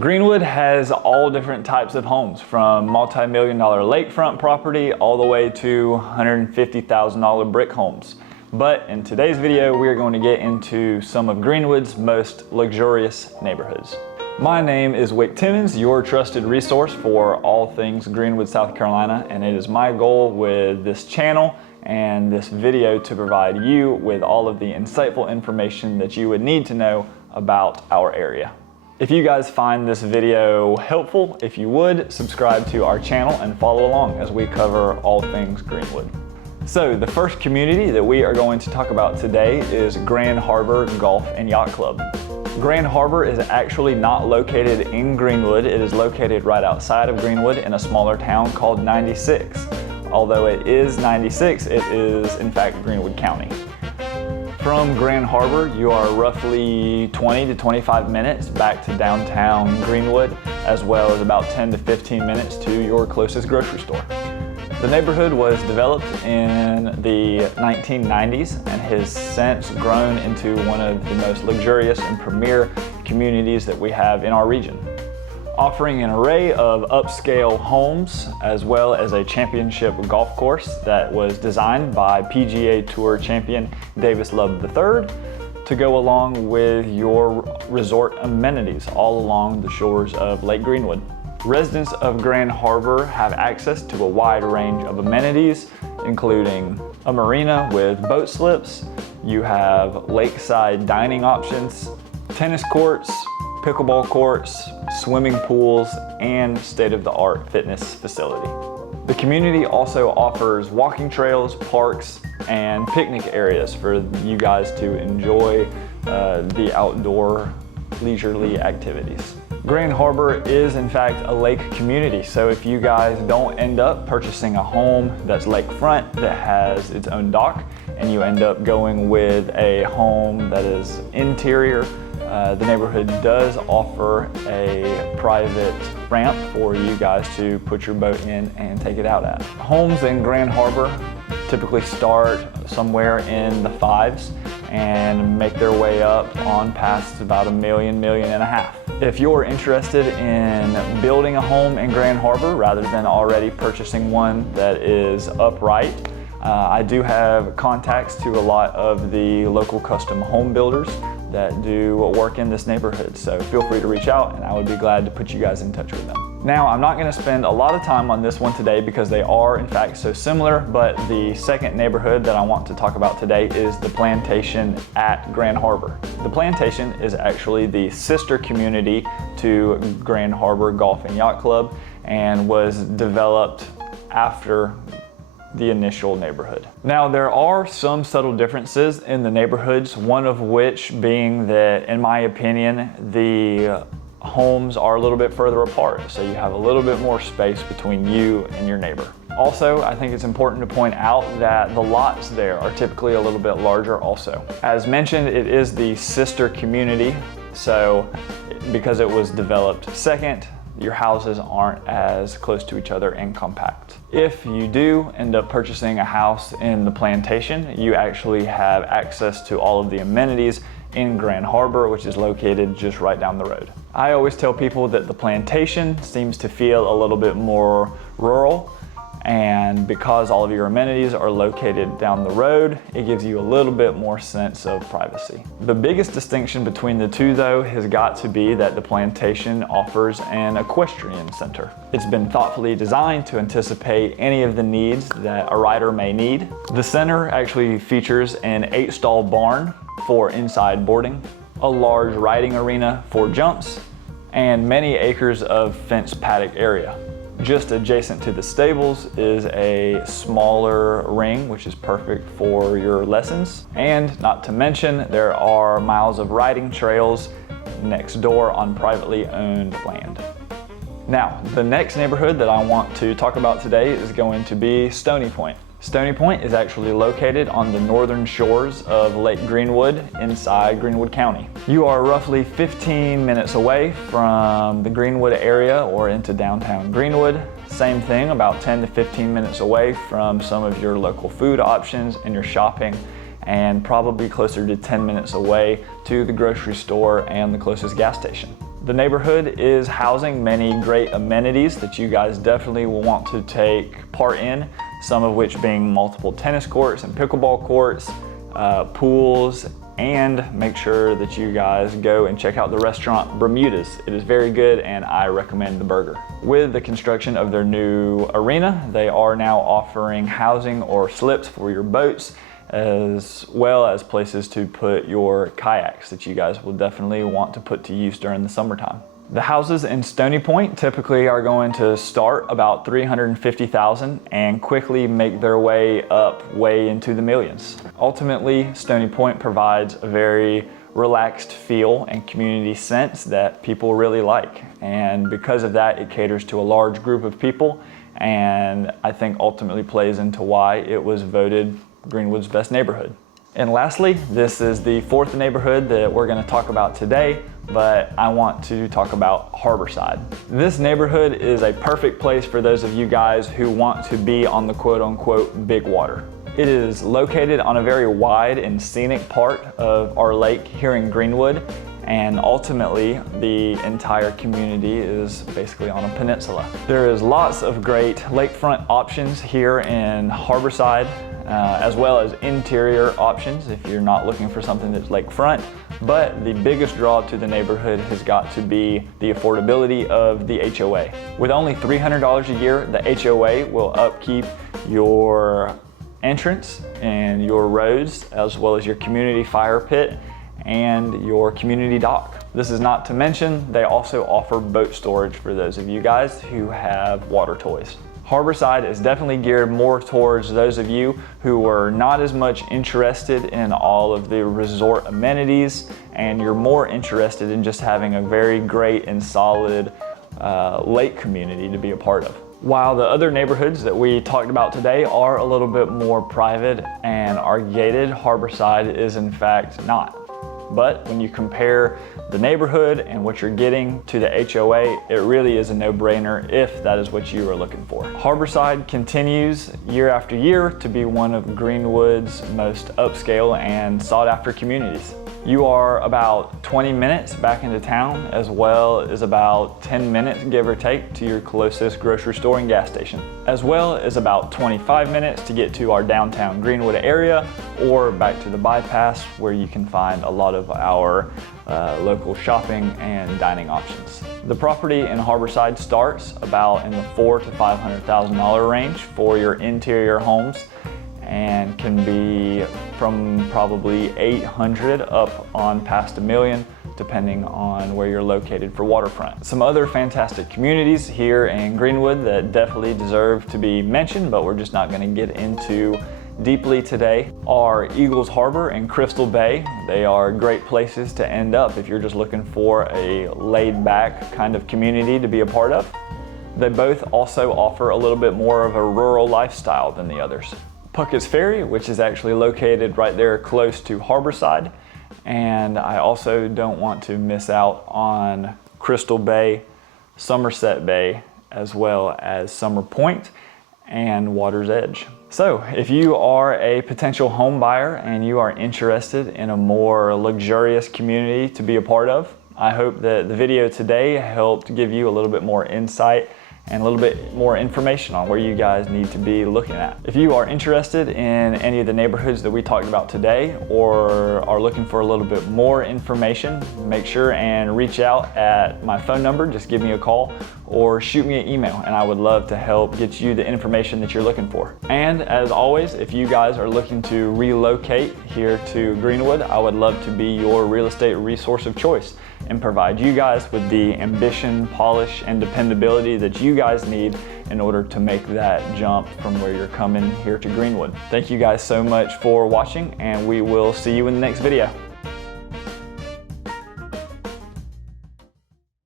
Greenwood has all different types of homes, from multi-million-dollar lakefront property all the way to $150,000 brick homes. But in today's video, we are going to get into some of Greenwood's most luxurious neighborhoods. My name is Wick Timmons, your trusted resource for all things Greenwood, South Carolina, and it is my goal with this channel and this video to provide you with all of the insightful information that you would need to know about our area. If you guys find this video helpful, if you would, subscribe to our channel and follow along as we cover all things Greenwood. So the first community that we are going to talk about today is Grand Harbor Golf and Yacht Club. Grand Harbor is actually not located in Greenwood. It is located right outside of Greenwood in a smaller town called 96. Although it is 96, it is in fact Greenwood County. From Grand Harbor, you are roughly 20 to 25 minutes back to downtown Greenwood, as well as about 10 to 15 minutes to your closest grocery store. The neighborhood was developed in the 1990s and has since grown into one of the most luxurious and premier communities that we have in our region, offering an array of upscale homes as well as a championship golf course that was designed by PGA Tour champion Davis Love III to go along with your resort amenities all along the shores of Lake Greenwood. Residents of Grand Harbor have access to a wide range of amenities, including a marina with boat slips. You have lakeside dining options, tennis courts, pickleball courts, swimming pools, and state-of-the-art fitness facility. The community also offers walking trails, parks, and picnic areas for you guys to enjoy the outdoor leisurely activities. Grand Harbor is in fact a lake community, so if you guys don't end up purchasing a home that's lakefront that has its own dock, and you end up going with a home that is interior, the neighborhood does offer a private ramp for you guys to put your boat in and take it out at. Homes in Grand Harbor typically start somewhere in the fives and make their way up on past about $1 million, $1.5 million. If you're interested in building a home in Grand Harbor rather than already purchasing one that is upright, I do have contacts to a lot of the local custom home builders that do work in this neighborhood, so feel free to reach out and I would be glad to put you guys in touch with them. Now, I'm not going to spend a lot of time on this one today because they are in fact so similar, but the second neighborhood that I want to talk about today is the Plantation at Grand Harbor. The Plantation is actually the sister community to Grand Harbor Golf and Yacht Club and was developed after the initial neighborhood. Now, there are some subtle differences in the neighborhoods, one of which being that, in my opinion, the homes are a little bit further apart, so you have a little bit more space between you and your neighbor. Also, I think it's important to point out that the lots there are typically a little bit larger also. As mentioned, it is the sister community, so because it was developed second, your houses aren't as close to each other and compact. If you do end up purchasing a house in the Plantation, you actually have access to all of the amenities in Grand Harbor, which is located just right down the road. I always tell people that the Plantation seems to feel a little bit more rural, and because all of your amenities are located down the road, it gives you a little bit more sense of privacy. The biggest distinction between the two, though, has got to be that the Plantation offers an equestrian center. It's been thoughtfully designed to anticipate any of the needs that a rider may need. The center actually features an 8-stall barn for inside boarding, a large riding arena for jumps, and many acres of fenced paddock area. Just adjacent to the stables is a smaller ring, which is perfect for your lessons. And not to mention, there are miles of riding trails next door on privately owned land. Now, the next neighborhood that I want to talk about today is going to be Stony Point. Stony Point is actually located on the northern shores of Lake Greenwood inside Greenwood County. You are roughly 15 minutes away from the Greenwood area or into downtown Greenwood. Same thing, about 10 to 15 minutes away from some of your local food options and your shopping, and probably closer to 10 minutes away to the grocery store and the closest gas station. The neighborhood is housing many great amenities that you guys definitely will want to take part in, some of which being multiple tennis courts and pickleball courts, pools, and make sure that you guys go and check out the restaurant Bermuda's. It is very good and I recommend the burger. With the construction of their new arena, they are now offering housing or slips for your boats, as well as places to put your kayaks that you guys will definitely want to put to use during the summertime. The houses in Stony Point typically are going to start about $350,000 and quickly make their way up way into the millions. Ultimately, Stony Point provides a very relaxed feel and community sense that people really like. And because of that, it caters to a large group of people, and I think ultimately plays into why it was voted Greenwood's best neighborhood. And lastly, this is the fourth neighborhood that we're going to talk about today, but I want to talk about Harborside. This neighborhood is a perfect place for those of you guys who want to be on the quote-unquote big water. It is located on a very wide and scenic part of our lake here in Greenwood, and ultimately the entire community is basically on a peninsula. There is lots of great lakefront options here in Harborside, as well as interior options if you're not looking for something that's lakefront. But the biggest draw to the neighborhood has got to be the affordability of the HOA. With only $300 a year, the HOA will upkeep your entrance and your roads, as well as your community fire pit and your community dock. This is not to mention, they also offer boat storage for those of you guys who have water toys. Harborside is definitely geared more towards those of you who are not as much interested in all of the resort amenities, and you're more interested in just having a very great and solid lake community to be a part of. While the other neighborhoods that we talked about today are a little bit more private and are gated, Harborside is in fact not. But when you compare the neighborhood and what you're getting to the HOA, it really is a no-brainer if that is what you are looking for. Harborside continues year after year to be one of Greenwood's most upscale and sought-after communities. You are about 20 minutes back into town, as well as about 10 minutes, give or take, to your closest grocery store and gas station, as well as about 25 minutes to get to our downtown Greenwood area or back to the bypass, where you can find a lot of our local shopping and dining options. The property in Harborside starts about in the $400,000 to $500,000 range for your interior homes, and can be from probably 800 up on past $1 million, depending on where you're located for waterfront. Some other fantastic communities here in Greenwood that definitely deserve to be mentioned, but we're just not going to get into deeply today, are Eagles Harbor and Crystal Bay. They are great places to end up if you're just looking for a laid-back kind of community to be a part of. They both also offer a little bit more of a rural lifestyle than the others. Puckett's Ferry, which is actually located right there close to Harborside, and I also don't want to miss out on Crystal Bay, Somerset Bay, as well as Summer Point and Water's Edge. So if you are a potential home buyer and you are interested in a more luxurious community to be a part of, I hope that the video today helped give you a little bit more insight and a little bit more information on where you guys need to be looking at. If you are interested in any of the neighborhoods that we talked about today, or are looking for a little bit more information, make sure and reach out at my phone number. Just give me a call or shoot me an email, and I would love to help get you the information that you're looking for. And as always, if you guys are looking to relocate here to Greenwood, I would love to be your real estate resource of choice and provide you guys with the ambition, polish, and dependability that you guys need in order to make that jump from where you're coming here to Greenwood. Thank you guys so much for watching, and we will see you in the next video.